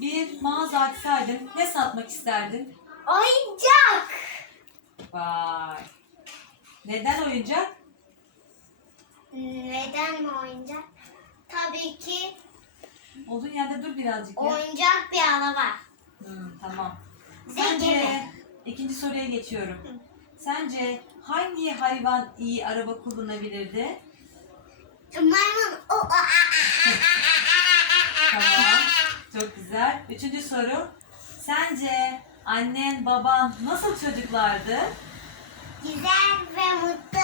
bir mağaza açsaydın ne satmak isterdin? Oyuncak. Vay. Neden oyuncak? Neden mi oyuncak? Tabii ki Olduğun yerde dur birazcık ya. oyuncak bir araba. Hmm, tamam. Sence mi? ikinci soruya geçiyorum. Sence hangi hayvan iyi araba kullanabilirdi? Maymun. O, a, a, a, a, Tamam. Çok güzel. Üçüncü soru. Sence annen, baban nasıl çocuklardı? Güzel ve mutlu.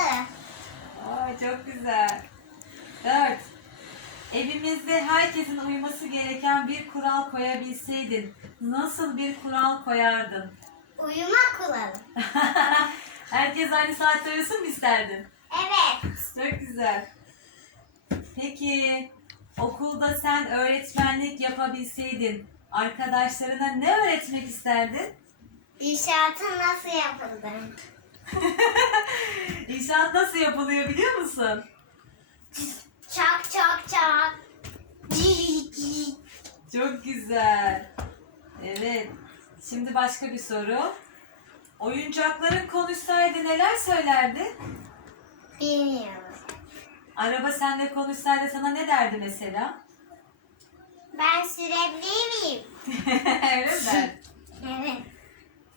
Aa, çok güzel. Dört. Evimizde herkesin uyması gereken bir kural koyabilseydin nasıl bir kural koyardın? Uyuma kuralı. Herkes aynı saatte uyusun mu isterdin? Evet. Çok güzel. Peki okulda sen öğretmenlik yapabilseydin arkadaşlarına ne öğretmek isterdin? İnşaatı nasıl yapıldı? İnşaat nasıl yapılıyor biliyor musun? Çak çak çak. Çok güzel. Evet. Şimdi başka bir soru. Oyuncakların konuşsaydı neler söylerdi? Araba seninle konuşsaydı sana ne derdi mesela? Ben sürebilir miyim? Öyle mi? Evet.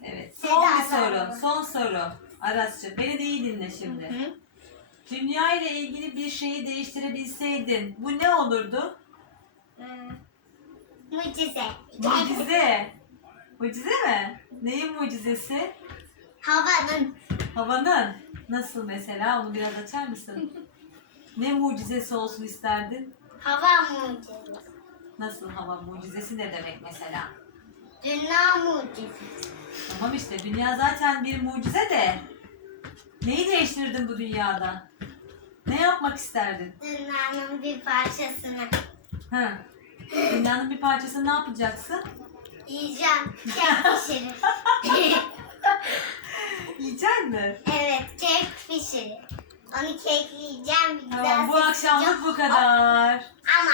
Evet. Son bir soru. Son soru. Arasçı. Beni de iyi dinle şimdi. Hı. Dünya ile ilgili bir şeyi değiştirebilseydin bu ne olurdu? Hmm. Mucize. Mucize. Mucize mi? Neyin mucizesi? Havanın. Havanın. Nasıl mesela? Onu biraz açar mısın? Ne mucizesi olsun isterdin? Hava mucizesi. Nasıl hava mucizesi ne demek mesela? Dünya mucizesi. Tamam işte dünya zaten bir mucize de neyi değiştirdin bu dünyada? Ne yapmak isterdin? Dünyanın bir parçasını Ha. Dünyanın bir parçasını ne yapacaksın? yiyeceğim. Kek pişirir. Yiyeceksin mi? evet kek pişirir. Onu kekleyeceğim bir Tamam bu akşamlık bu kadar. Ama